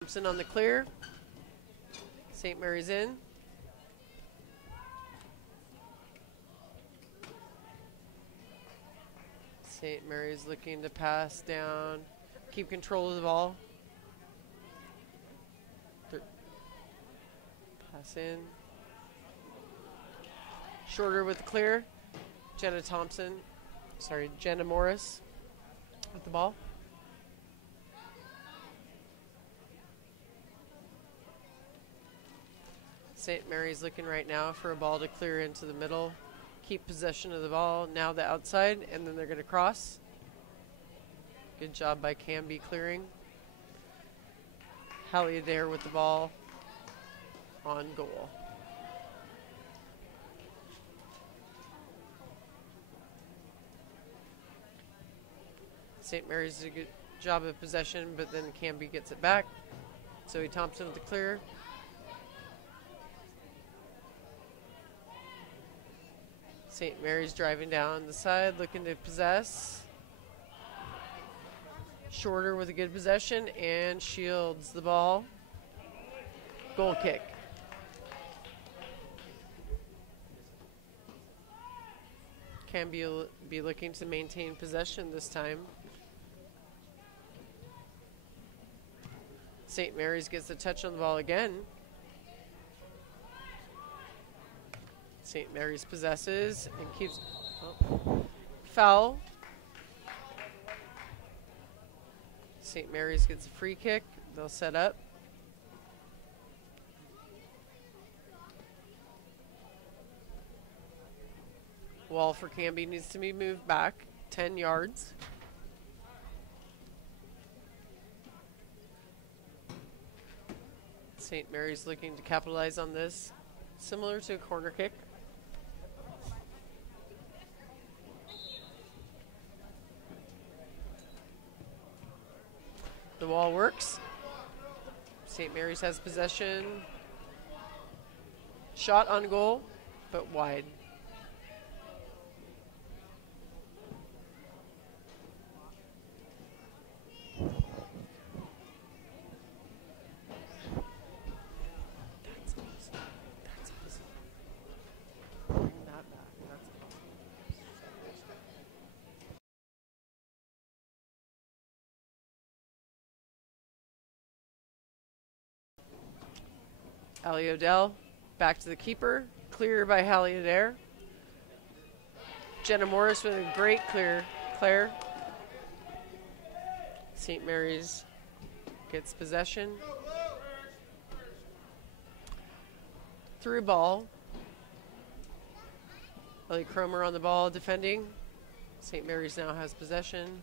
Thompson on the clear. St. Mary's in. St. Mary's looking to pass down, keep control of the ball. Pass in. Shorter with the clear. Jenna Morris with the ball. St. Mary's looking right now for a ball to clear into the middle. Keep possession of the ball. Now the outside, and then they're going to cross. Good job by Canby clearing. Hallie there with the ball on goal. St. Mary's did a good job of possession, but then Canby gets it back. Zoe Thompson with the clear. St. Mary's driving down the side, looking to possess. Shorter with a good possession and shields the ball. Goal kick. Can be looking to maintain possession this time. St. Mary's gets the touch on the ball again. St. Mary's possesses and keeps foul. St. Mary's gets a free kick. They'll set up. Wall for Canby needs to be moved back 10 yards. St. Mary's looking to capitalize on this, similar to a corner kick. The wall works. St. Mary's has possession. Shot on goal, but wide. Hallie Odell back to the keeper. Clear by Hallie Adair. Jenna Morris with a great clear. Claire. St. Mary's gets possession. Through ball. Ellie Cromer on the ball defending. St. Mary's now has possession.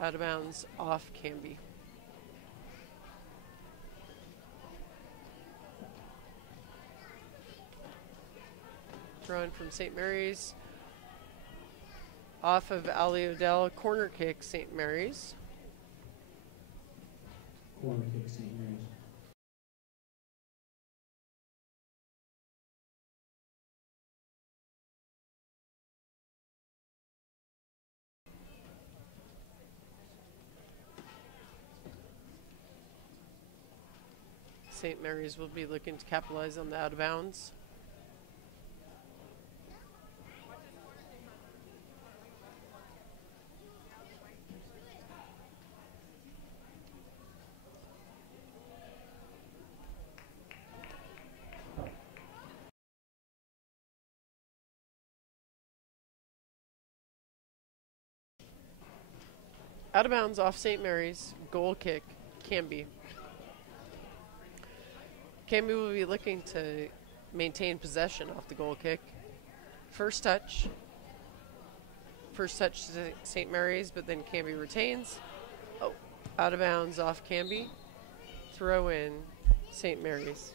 Out of bounds off Canby. Thrown from St. Mary's. Off of Ali Odell. Corner kick, St. Mary's. Corner kick, St. Mary's. St. Mary's will be looking to capitalize on the out of bounds. Out of bounds off St. Mary's. Goal kick, Canby. Canby will be looking to maintain possession off the goal kick. First touch. First touch to St. Mary's, but then Canby retains. Oh, out of bounds off Canby. Throw in St. Mary's.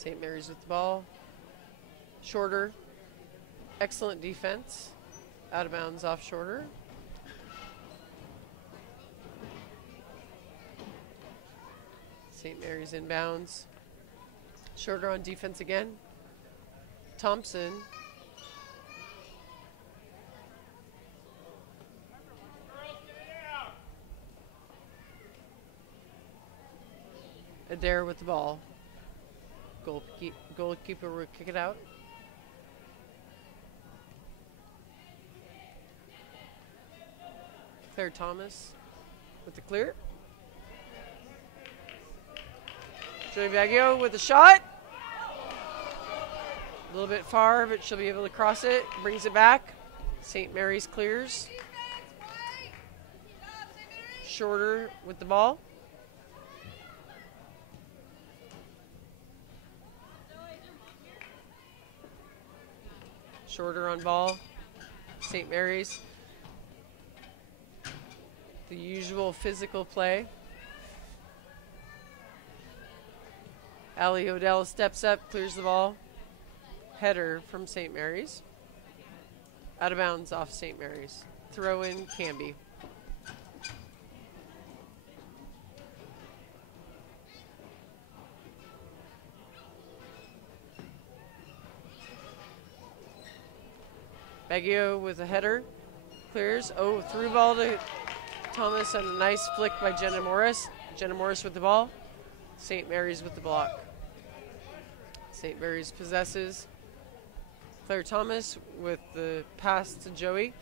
St. Mary's with the ball. Shorter. Excellent defense. Out of bounds off Shorter. St. Mary's inbounds. Shorter on defense again. Thompson. Adair with the ball. Goalkeeper will kick it out. Claire Thomas with the clear. Joey Baggio with a shot. A little bit far, but she'll be able to cross it. Brings it back. St. Mary's clears. Shorter with the ball. Shorter on ball. St. Mary's. The usual physical play. Allie Odell steps up, clears the ball. Header from St. Mary's. Out of bounds off St. Mary's. Throw in Canby. Baggio with a header. Clears. Oh, through ball to Thomas and a nice flick by Jenna Morris. Jenna Morris with the ball. St. Mary's with the block. St. Mary's possesses. Claire Thomas with the pass to Joey.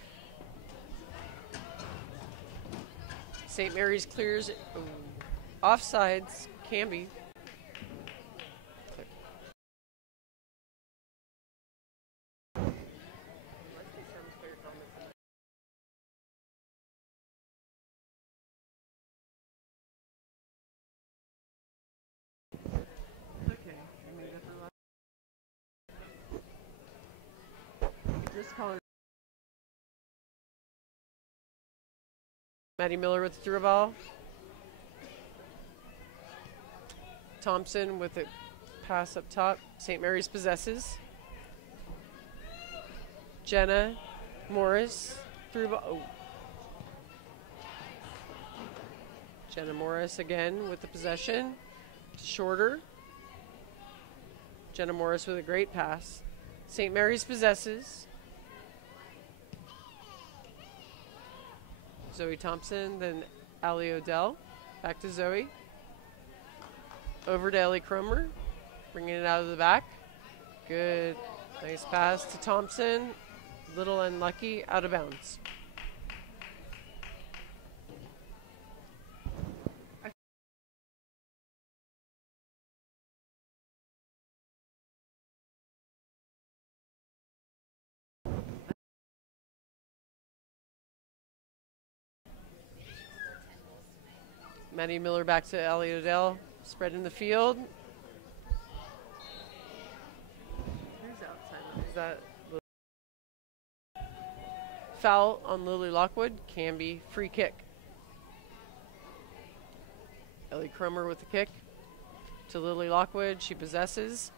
St. Mary's clears. Offsides, Canby. Maddie Miller with the through ball. Thompson with a pass up top. St. Mary's possesses. Jenna Morris through ball. Oh. Jenna Morris again with the possession. Shorter. Jenna Morris with a great pass. St. Mary's possesses. Zoe Thompson, then Allie Odell. Back to Zoe. Over to Ellie Cromer. Bringing it out of the back. Good. Nice pass to Thompson. Little unlucky. Out of bounds. Maddie Miller back to Allie Odell. Spread in the field. Who's outside? Is that foul on Lily Lockwood? Canby free kick. Ellie Cromer with the kick to Lily Lockwood. She possesses.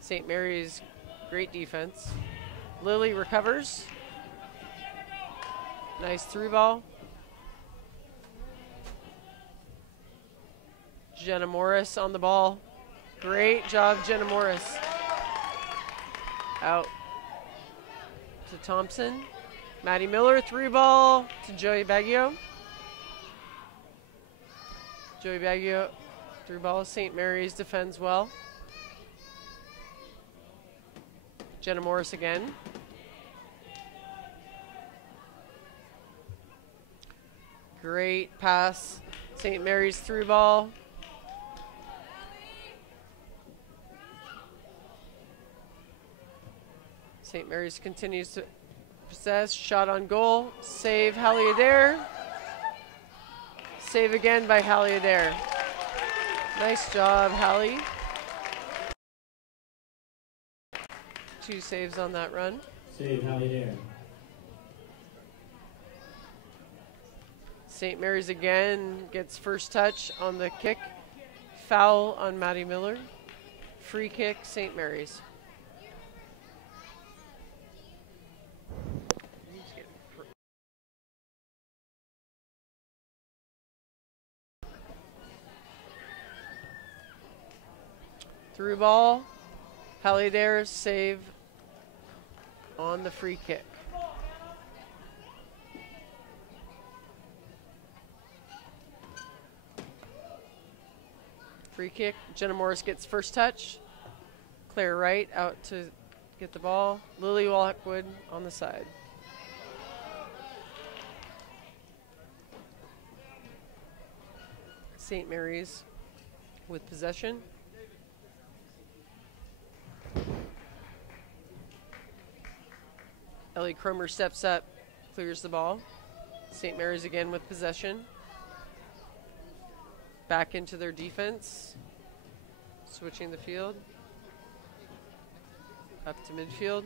St. Mary's great defense. Lily recovers. Nice through ball. Jenna Morris on the ball. Great job, Jenna Morris. Out to Thompson. Maddie Miller, through ball to Joey Baggio. Joey Baggio, through ball. St. Mary's defends well. Jenna Morris again. Great pass. St. Mary's through ball. St. Mary's continues to possess. Shot on goal. Save, Hallie Adair. Save again by Hallie Adair. Nice job, Hallie. 2 saves on that run. Save, Hallie Adair. St. Mary's again gets first touch on the kick. Foul on Maddie Miller. Free kick, St. Mary's. Through ball. Hallidaire's save on the free kick. Free kick. Jenna Morris gets first touch. Claire Wright out to get the ball. Lily Lockwood on the side. St. Mary's with possession. Ellie Cromer steps up, clears the ball. St. Mary's again with possession. Back into their defense. Switching the field. Up to midfield.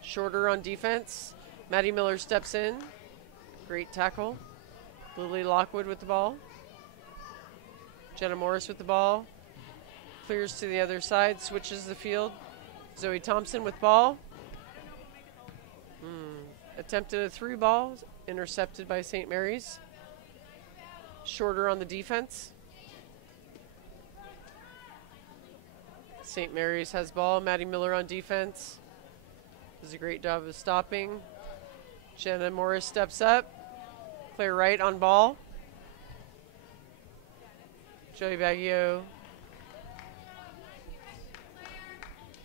Shorter on defense. Maddie Miller steps in. Great tackle. Lily Lockwood with the ball. Jenna Morris with the ball. Clears to the other side, switches the field. Zoe Thompson with ball. Attempted a through ball, intercepted by St. Mary's. Shorter on the defense. St. Mary's has ball. Maddie Miller on defense. Does a great job of stopping. Jenna Morris steps up. Claire Wright on ball. Joey Baggio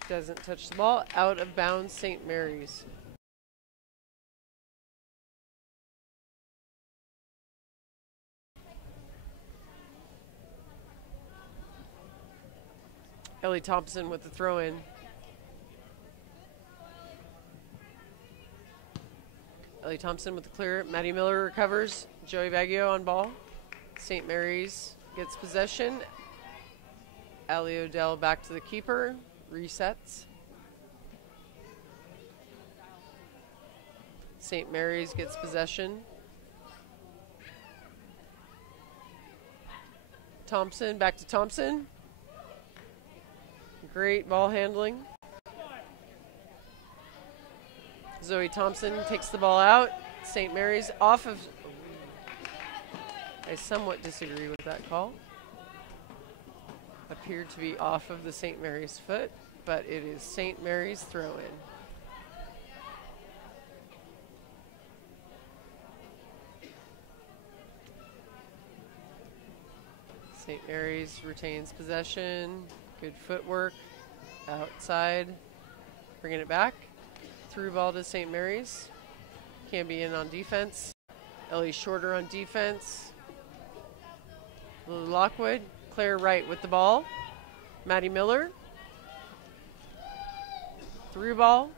doesn't touch the ball. Out of bounds, St. Mary's. Ellie Thompson with the throw in. Ellie Thompson with the clear. Maddie Miller recovers. Joey Baggio on ball. St. Mary's gets possession. Allie Odell back to the keeper. Resets. St. Mary's gets possession. Thompson, back to Thompson. Great ball handling. Zoe Thompson takes the ball out. St. Mary's off of... I somewhat disagree with that call. Appeared to be off of the St. Mary's foot, but it is St. Mary's throw-in. St. Mary's retains possession. Good footwork. Outside. Bringing it back. Through ball to St. Mary's. Canby in on defense. Ellie Shorter on defense. Lily Lockwood. Claire Wright with the ball. Maddie Miller. Through ball.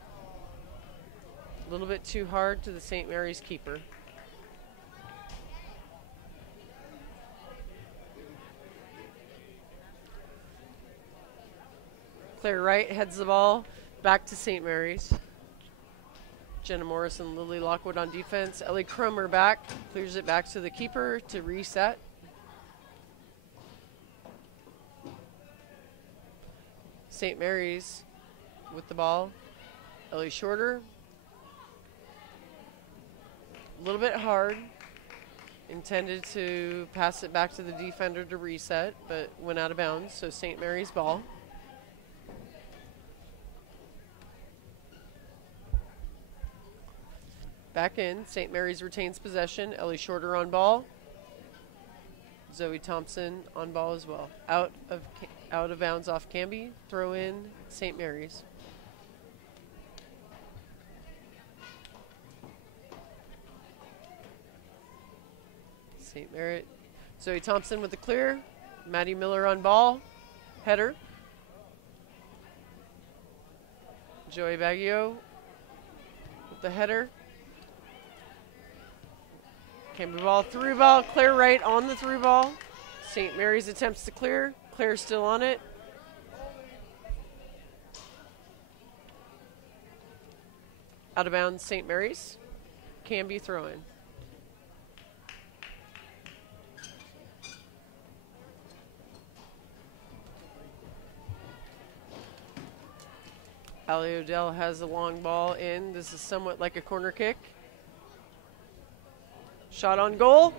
A little bit too hard to the St. Mary's keeper. Claire Wright heads the ball back to St. Mary's. Jenna Morris and Lily Lockwood on defense. Ellie Cromer back. Clears it back to the keeper to reset. St. Mary's with the ball. Ellie Shorter. A little bit hard. Intended to pass it back to the defender to reset, but went out of bounds, so St. Mary's ball. Back in. St. Mary's retains possession. Ellie Shorter on ball. Zoe Thompson on ball as well. Out of bounds off Canby. Throw in St. Mary's. St. Mary. Zoe Thompson with the clear. Maddie Miller on ball. Header. Joey Baggio with the header. Canby ball, through ball. Claire Wright on the through ball. St. Mary's attempts to clear. Claire's still on it. Out of bounds, St. Mary's. Canby throw in. Ali Odell has the long ball in. This is somewhat like a corner kick. Shot on goal.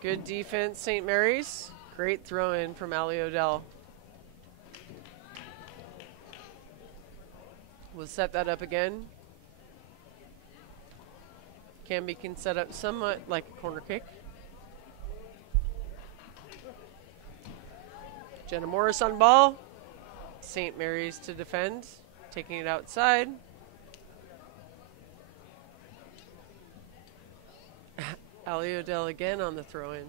Good defense, St. Mary's. Great throw in from Ali Odell. We'll set that up again. Canby can set up somewhat like a corner kick. Jenna Morris on ball. St. Mary's to defend, taking it outside. Ali Odell again on the throw-in.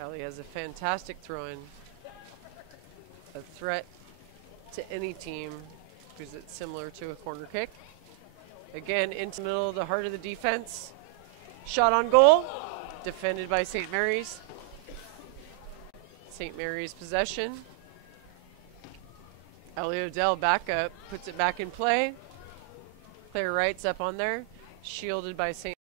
Ali has a fantastic throw-in. A threat to any team because it's similar to a corner kick. Again, into the middle of the heart of the defense. Shot on goal. Defended by St. Mary's. St. Mary's possession. Ali Odell back up, puts it back in play. Player right's up on there. Shielded by St.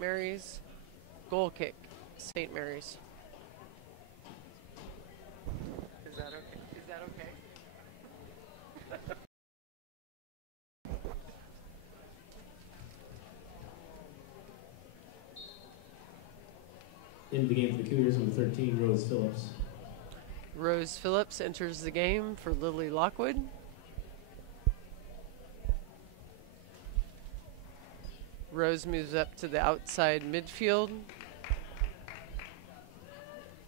Mary's. Goal kick, St. Mary's. Is that okay? Is that okay? Into the game for the Cougars, number 13, Rose Phillips. Rose Phillips enters the game for Lily Lockwood. Rose moves up to the outside midfield.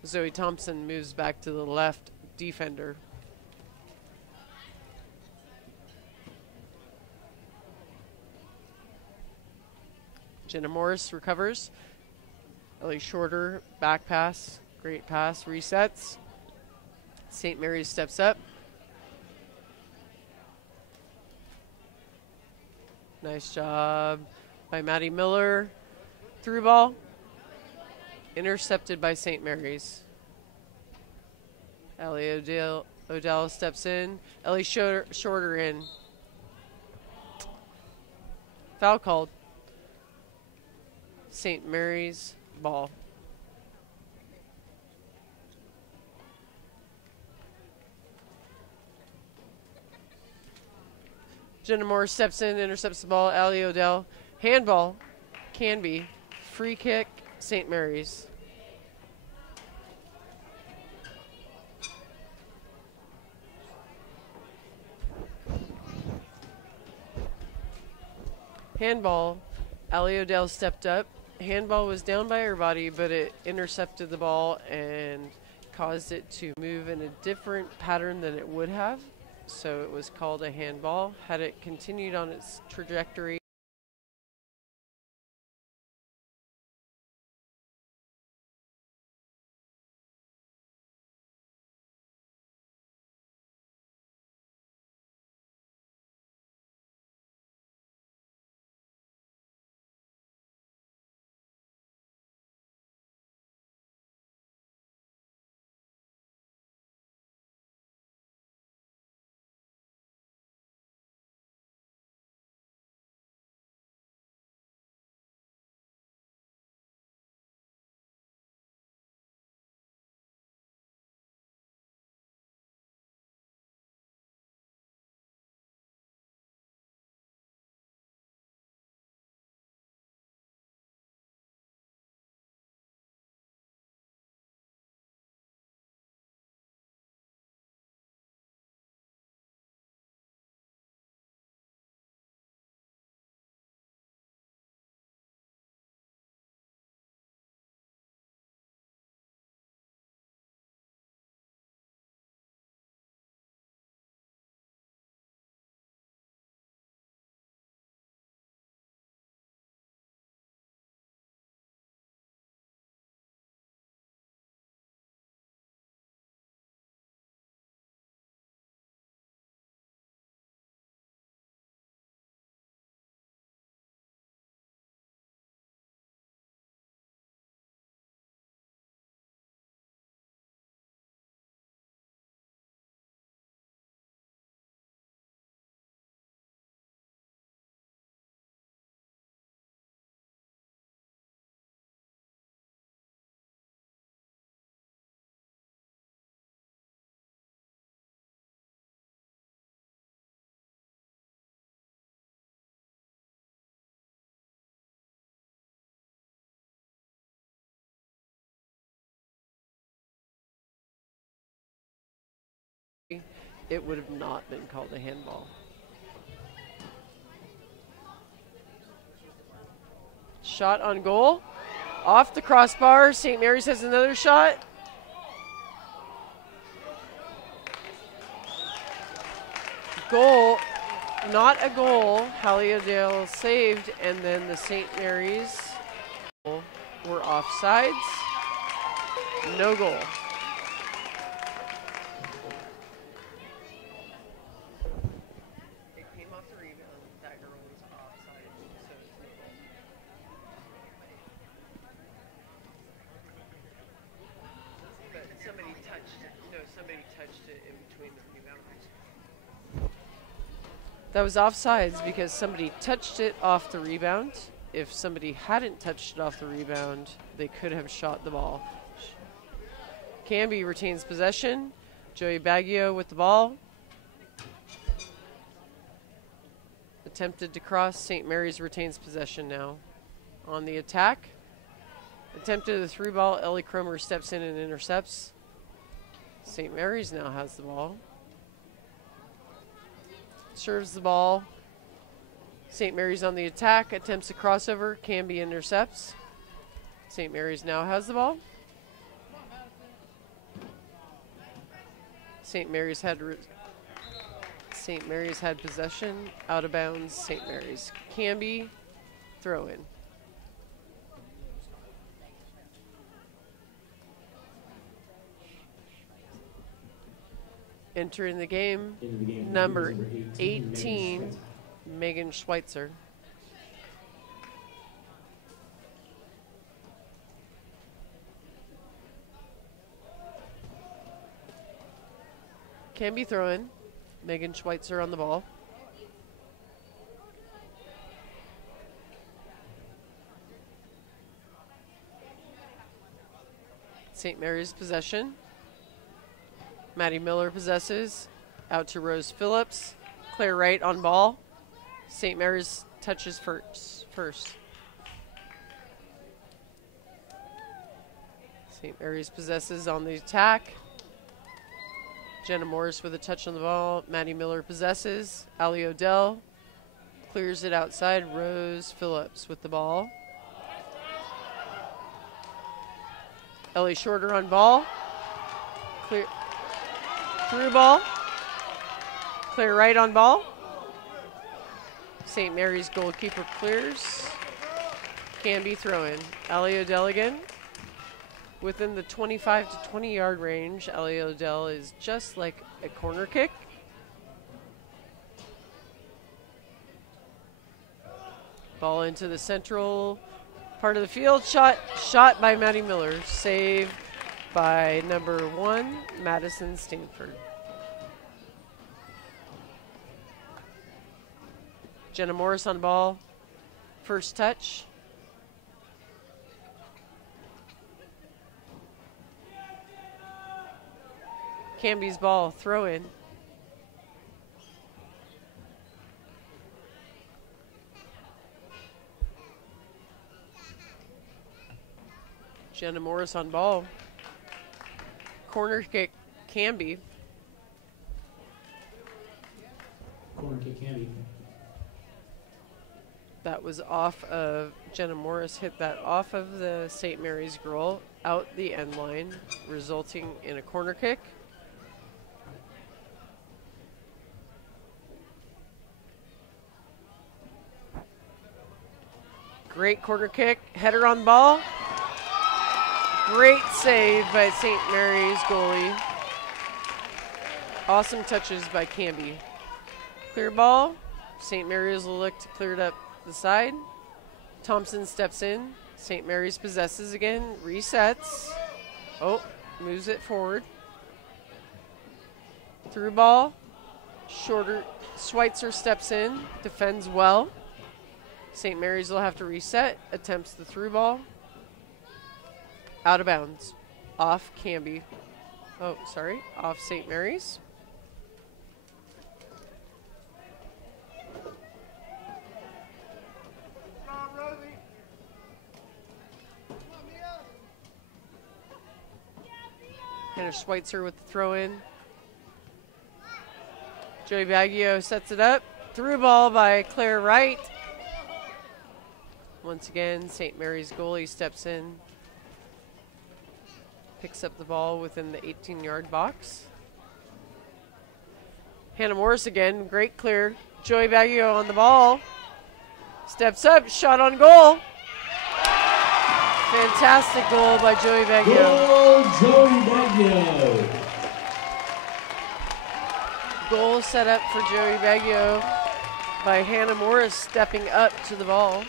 Zoe Thompson moves back to the left defender. Jenna Morris recovers. Ellie Shorter, back pass, great pass, resets. St. Mary's steps up. Nice job by Maddie Miller. Through ball. Intercepted by St. Mary's. Ellie Odell steps in. Ellie Shorter in. Foul called. St. Mary's ball. Jenna Moore steps in, intercepts the ball. Ali Odell. Handball. Canby. Free kick. St. Mary's. Handball. Ali Odell stepped up. Handball was down by her body, but it intercepted the ball and caused it to move in a different pattern than it would have. So it was called a handball. Had it continued on its trajectory, it would have not been called a handball. Shot on goal. Off the crossbar. St. Mary's has another shot. Goal. Not a goal. Halliodale saved, and then the St. Mary's were offsides. No goal. It came off the rebound. That girl was offside, so it's no goal. But somebody touched it. No, somebody touched it in between the rebounds. That was offsides because somebody touched it off the rebound. If somebody hadn't touched it off the rebound, they could have shot the ball. Canby retains possession. Joey Baggio with the ball. Attempted to cross. St. Mary's retains possession now. On the attack. Attempted the through ball. Ellie Cromer steps in and intercepts. St. Mary's now has the ball. Serves the ball. St. Mary's on the attack. Attempts a crossover. Canby intercepts. St. Mary's now has the ball. St. Mary's had possession. Out of bounds. St. Mary's. Canby throw in. Entering the game, number 18, Megan Schweitzer. Can be throw-in. Megan Schweitzer on the ball. St. Mary's possession. Maddie Miller possesses. Out to Rose Phillips. Claire Wright on ball. St. Mary's touches first. St. Mary's possesses on the attack. Jenna Morris with a touch on the ball. Maddie Miller possesses. Ali Odell clears it outside. Rose Phillips with the ball. Ellie Shorter on ball. Clear. Through ball. Claire Wright on ball. St. Mary's goalkeeper clears. Canby throw-in. Ellie Odell again. Within the 25 to 20 yard range, Ellie Odell is just like a corner kick. Ball into the central part of the field. Shot by Maddie Miller. Save by number 1, Madison Stanford. Jenna Morris on ball. First touch. Canby's ball, throw in. Jenna Morris on ball. Corner kick, Canby. Corner kick, Canby. That was off of, Jenna Morris hit that off of the St. Mary's girl out the end line, resulting in a corner kick. Great corner kick, header on ball. Great save by St. Mary's goalie. Awesome touches by Canby. Clear ball. St. Mary's will look to clear it up the side. Thompson steps in. St. Mary's possesses again. Resets. Oh, moves it forward. Through ball. Shorter. Schweitzer steps in. Defends well. St. Mary's will have to reset. Attempts the through ball. Out of bounds. Off Canby. Oh, sorry. Off St. Mary's. Hannah Schweitzer with the throw in. Joey Baggio sets it up. Through ball by Claire Wright. Once again, St. Mary's goalie steps in. Picks up the ball within the 18-yard box. Hannah Morris again, great clear. Joey Baggio on the ball. Steps up, shot on goal. Fantastic goal by Joey Baggio. Goal, Joey Baggio. Goal set up for Joey Baggio by Hannah Morris stepping up to the ball.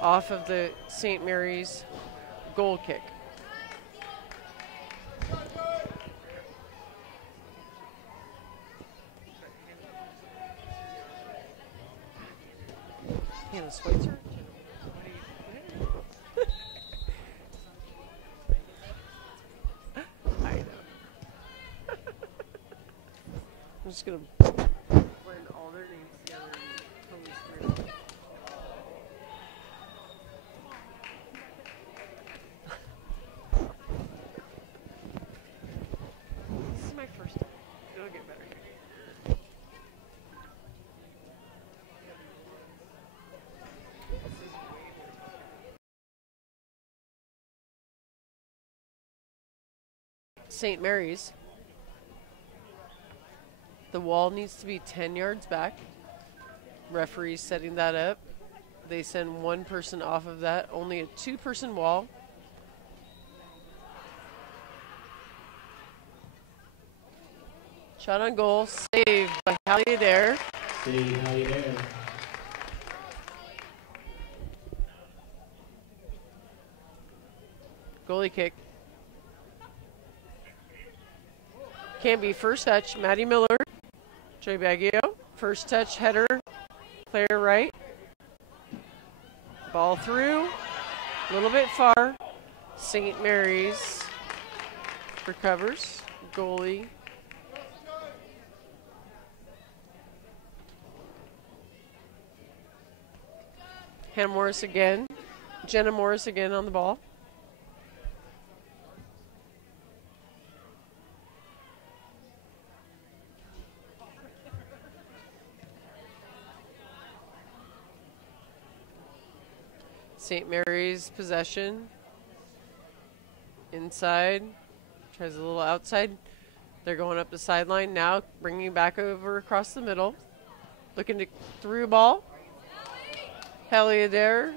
Off of the St. Mary's goal kick. Hannah Schweitzer. I know. I'm just going to blend all their names together and totally screw it. This is my first time. It'll get better. St. Mary's. The wall needs to be 10 yards back. Referee's setting that up. They send one person off of that. Only a two-person wall. Shot on goal. Saved by Hallie Adair. Save Hallie Adair. Goalie kick. Canby first touch. Maddie Miller. Joey Baggio. First touch header. Claire Wright. Ball through. A little bit far. St. Mary's recovers. Goalie. Hannah Morris again. Jenna Morris again on the ball. St. Mary's possession. Inside. Tries a little outside. They're going up the sideline now, bringing back over across the middle. Looking to through ball. Hallie Adair.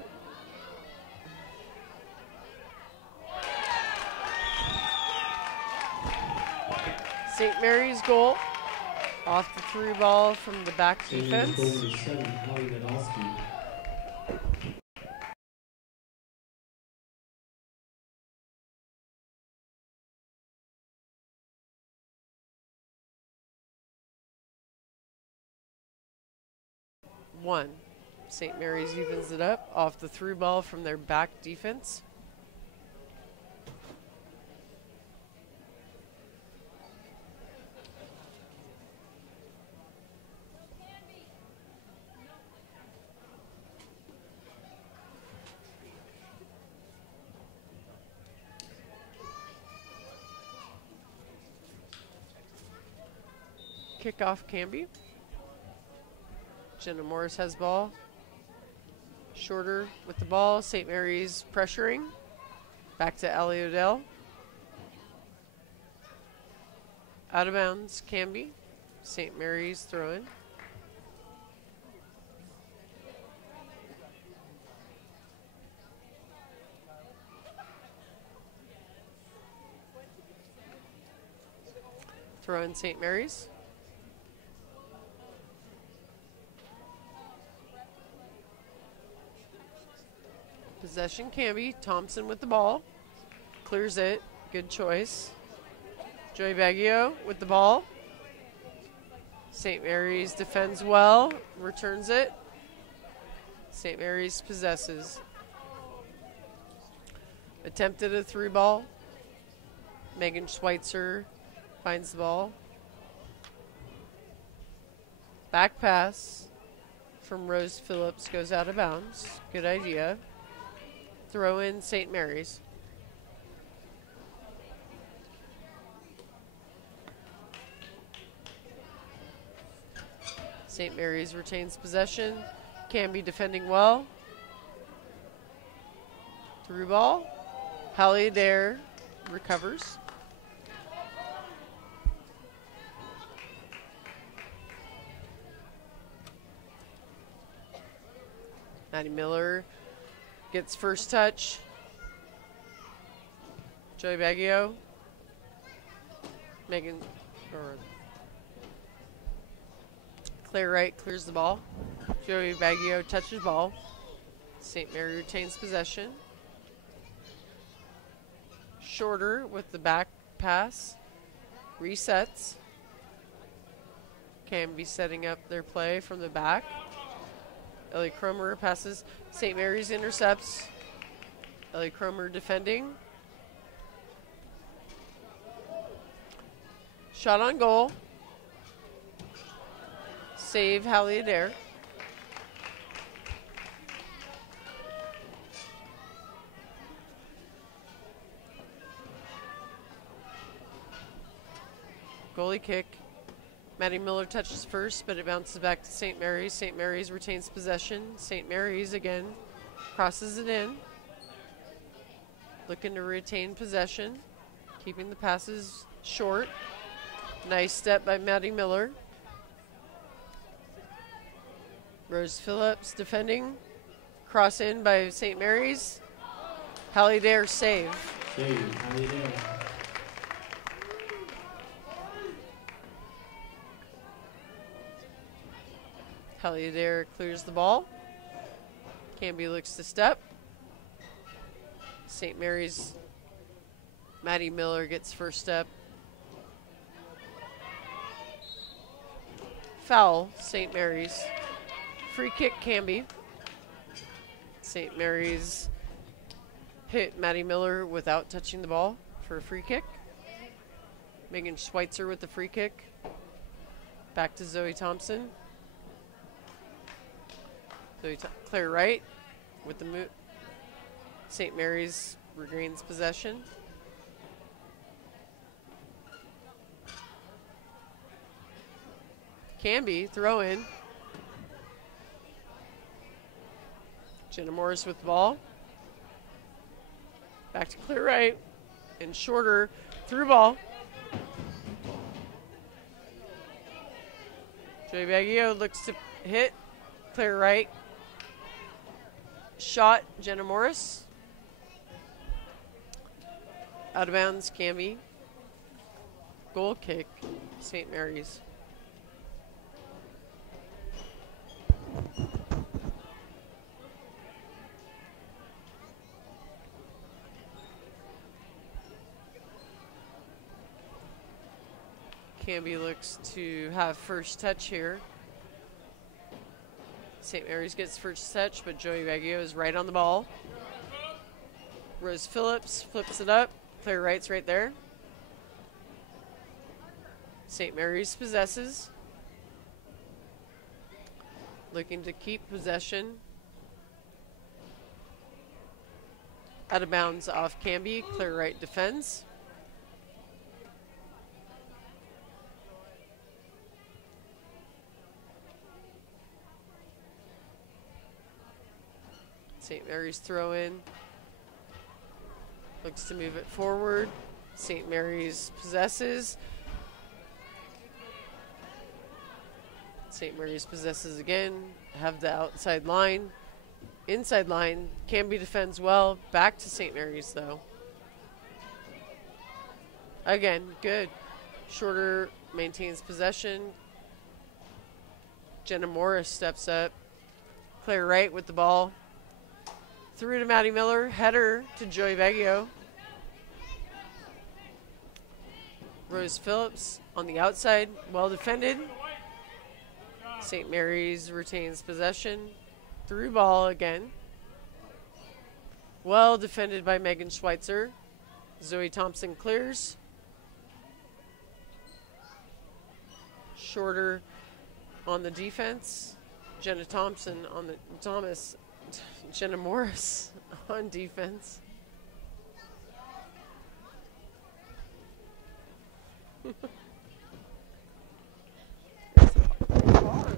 St. Mary's goal. Off the through ball from the back defense. Goal number 7, Hallie Nadolski. One. St. Mary's evens it up off the through ball from their back defense. Kickoff Canby. Jenna Morris has ball. Shorter with the ball. St. Mary's pressuring. Back to Allie Odell. Out of bounds, Canby. St. Mary's throwing. Throw in St. Mary's. Possession Canby. Thompson with the ball. Clears it. Good choice. Joey Baggio with the ball. St. Mary's defends well. Returns it. St. Mary's possesses. Attempted a through ball. Megan Schweitzer finds the ball. Back pass from Rose Phillips goes out of bounds. Good idea. Throw in St. Mary's. St. Mary's retains possession. Canby defending well. Through ball. Hallie Adair recovers. Maddie Miller gets first touch. Joey Baggio. Claire Wright clears the ball. Joey Baggio touches ball. St. Mary retains possession. Shorter with the back pass. Resets. Canby setting up their play from the back. Ellie Cromer passes. St. Mary's intercepts. Ellie Cromer defending. Shot on goal. Save Hallie Adair. Goalie kick. Maddie Miller touches first, but it bounces back to St. Mary's. St. Mary's retains possession. St. Mary's again crosses it in. Looking to retain possession. Keeping the passes short. Nice step by Maddie Miller. Rose Phillips defending. Cross in by St. Mary's. Hallie Adair save. Save, Hallie Adair. Hallie Adair clears the ball. Canby looks to step. St. Mary's Maddie Miller gets first step. Foul, St. Mary's. Free kick, Canby. St. Mary's hit Maddie Miller without touching the ball for a free kick. Megan Schweitzer with the free kick. Back to Zoe Thompson. Claire Wright with the move. St. Mary's regains possession. Canby throw in. Jenna Morris with the ball. Back to Claire Wright. And shorter through ball. Joey Baggio looks to hit. Claire Wright. Shot, Jenna Morris. Out of bounds, Canby. Goal kick, St. Mary's. Canby looks to have first touch here. St. Mary's gets first touch, but Joey Baggio is right on the ball. Rose Phillips flips it up. Claire Wright's right there. St. Mary's possesses. Looking to keep possession. Out of bounds off Canby. Claire Wright defends. St. Mary's throw in. Looks to move it forward. St. Mary's possesses. St. Mary's possesses again. Have the outside line. Inside line. Canby defends well. Back to St. Mary's though. Again, good. Shorter maintains possession. Jenna Morris steps up. Claire Wright with the ball. Through to Maddie Miller. Header to Joey Baggio. Rose Phillips on the outside. Well defended. St. Mary's retains possession. Through ball again. Well defended by Megan Schweitzer. Zoe Thompson clears. Shorter on the defense. Jenna Thompson on the Jenna Morris on defense. It's hard.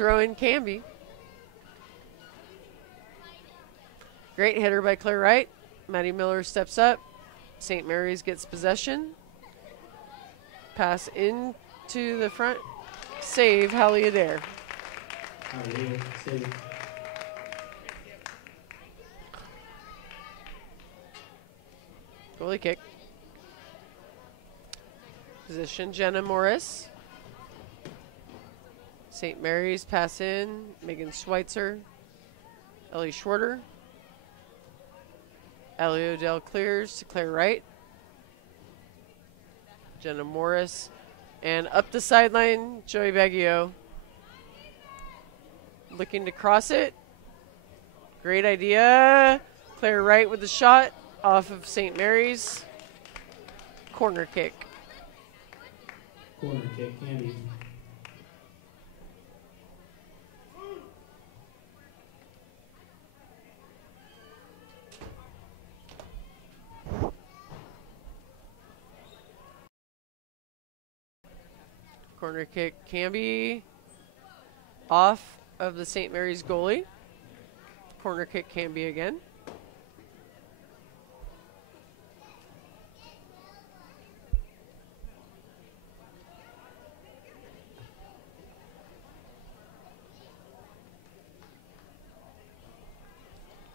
throw in Canby. Great hitter by Claire Wright. Maddie Miller steps up. St. Mary's gets possession. Pass into the front. Save, Hallie Adair. Save. Goalie kick. Position, Jenna Morris. St. Mary's pass in. Megan Schweitzer. Ellie Schwarter. Ellie Odell clears to Claire Wright. Jenna Morris. And up the sideline, Joey Baggio. Looking to cross it. Great idea. Claire Wright with the shot off of St. Mary's. Corner kick. Corner kick, Canby. Corner kick, Canby. Off of the St. Mary's goalie. Corner kick, Canby again.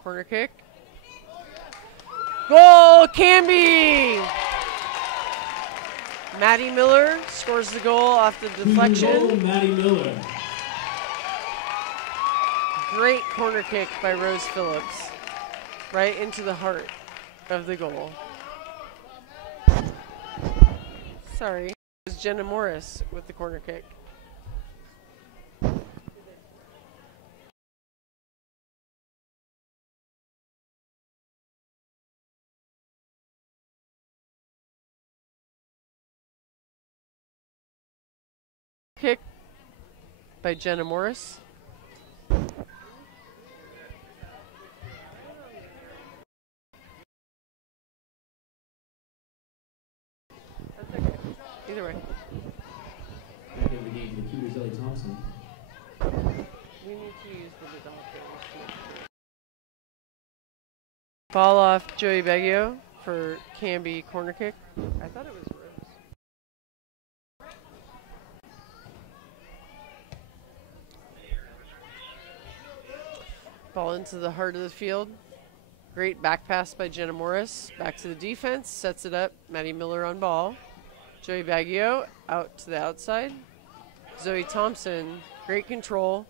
Corner kick. Goal, Canby! Maddie Miller scores the goal off the deflection. Goal, Maddie Miller. Great corner kick by Rose Phillips. Right into the heart of the goal. Sorry. It was Jenna Morris with the corner kick. Kick by Jenna Morris. That's okay. Either way. Back in the game, Nikita Ellie Thompson. We need to use the doctors. Ball off Joey Baggio for Canby corner kick. I thought it was Rose. Ball into the heart of the field. Great back pass by Jenna Morris. Back to the defense. Sets it up. Maddie Miller on ball. Joey Baggio out to the outside. Zoe Thompson. Great control.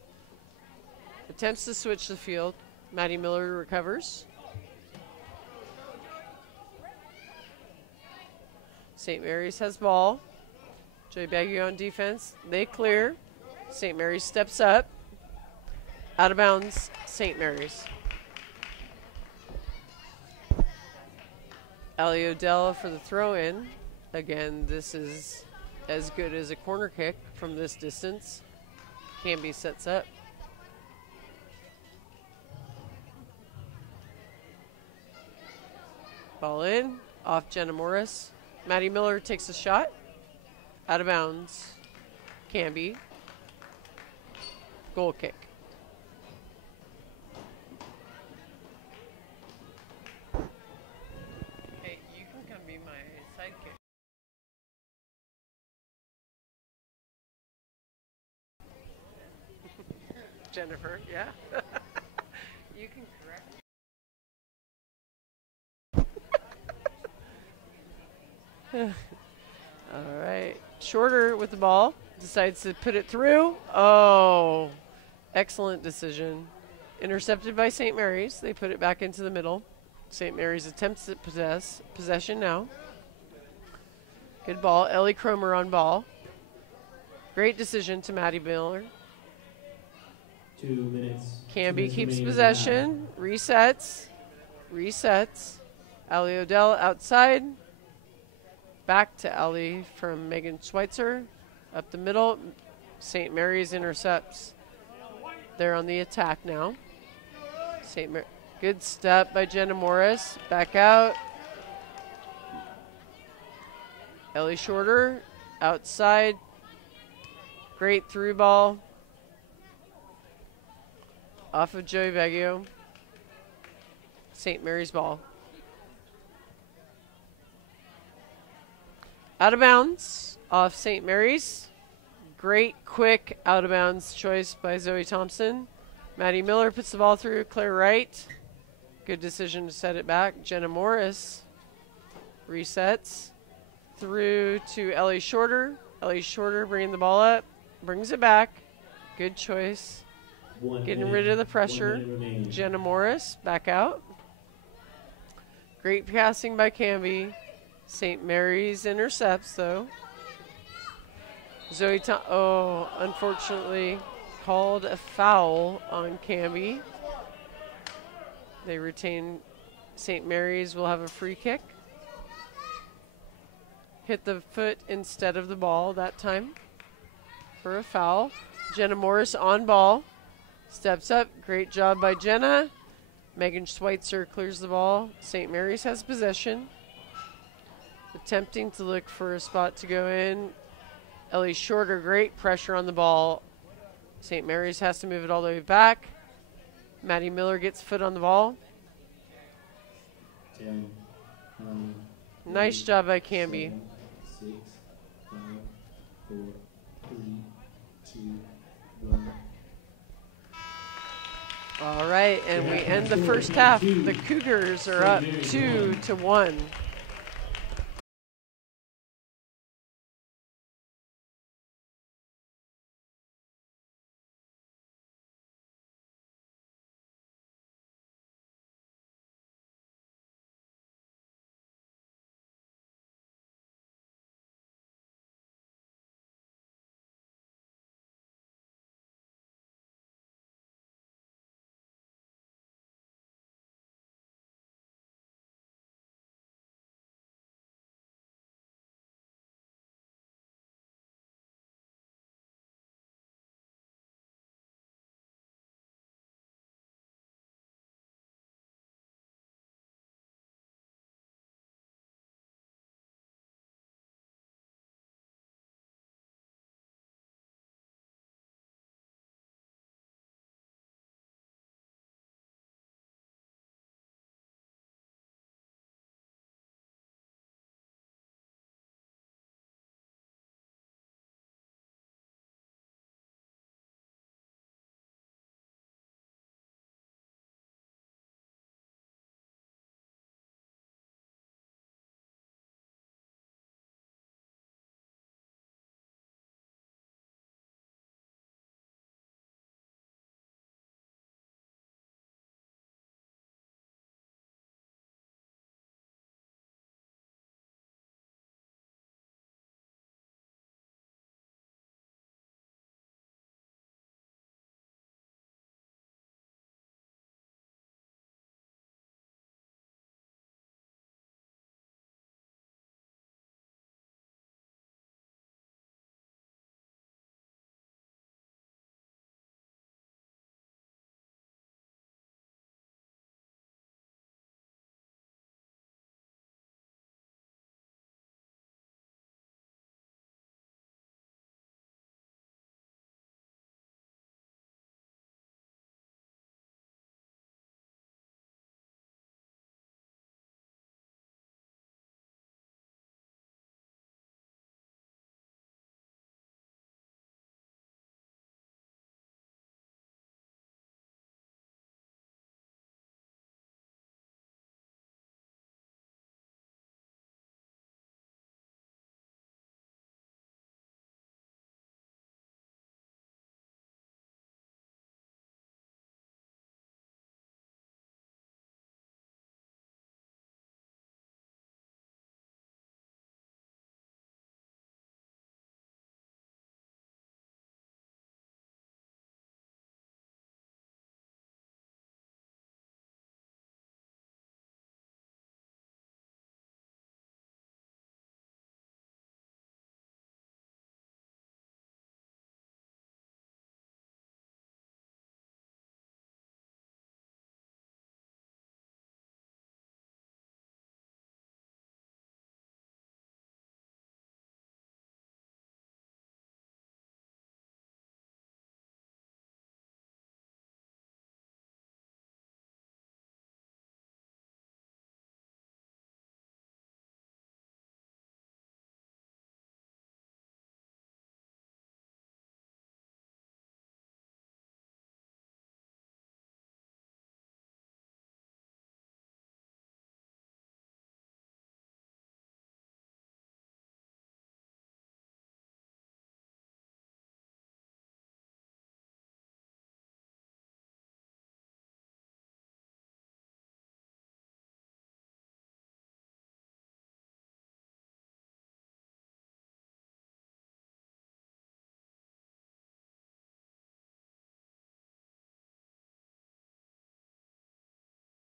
Attempts to switch the field. Maddie Miller recovers. St. Mary's has ball. Joey Baggio on defense. They clear. St. Mary's steps up. Out of bounds, St. Mary's. Ellie Odell for the throw-in. Again, this is as good as a corner kick from this distance. Canby sets up. Ball in, off Jenna Morris. Maddie Miller takes a shot. Out of bounds, Canby. Goal kick. Hey, you can come be my sidekick. Jennifer, yeah. You can correct me. All right. Shorter with the ball. Decides to put it through. Oh, excellent decision. Intercepted by St. Mary's. They put it back into the middle. St. Mary's attempts to possession now. Good ball. Ellie Cromer on ball. Great decision to Maddie Miller. 2 minutes. Canby keeps possession. Resets. Ellie Odell outside. Back to Ellie from Megan Schweitzer. Up the middle. St. Mary's intercepts. They're on the attack now. Good step by Jenna Morris. Back out. Ellie Shorter outside. Great through ball. Off of Joey Baggio. St. Mary's ball. Out of bounds off St. Mary's. Great quick out of bounds choice by Zoe Thompson. Maddie Miller puts the ball through. Claire Wright. Good decision to set it back. Jenna Morris resets through to Ellie Shorter. Ellie Shorter bringing the ball up. Brings it back. Good choice. Getting rid of the pressure. Jenna Morris back out. Great passing by Canby. St. Mary's intercepts, though. Unfortunately, called a foul on Canby. They retain. St. Mary's will have a free kick. Hit the foot instead of the ball that time for a foul. Jenna Morris on ball. Steps up. Great job by Jenna. Megan Schweitzer clears the ball. St. Mary's has possession. Attempting to look for a spot to go in. Ellie Shorter, great pressure on the ball. St. Mary's has to move it all the way back. Maddie Miller gets foot on the ball. 10, 9, Nice job by Canby. 7, 6, 5, 4, 3, 2, 1. All right, and we end the first half. The Cougars are up 2-1.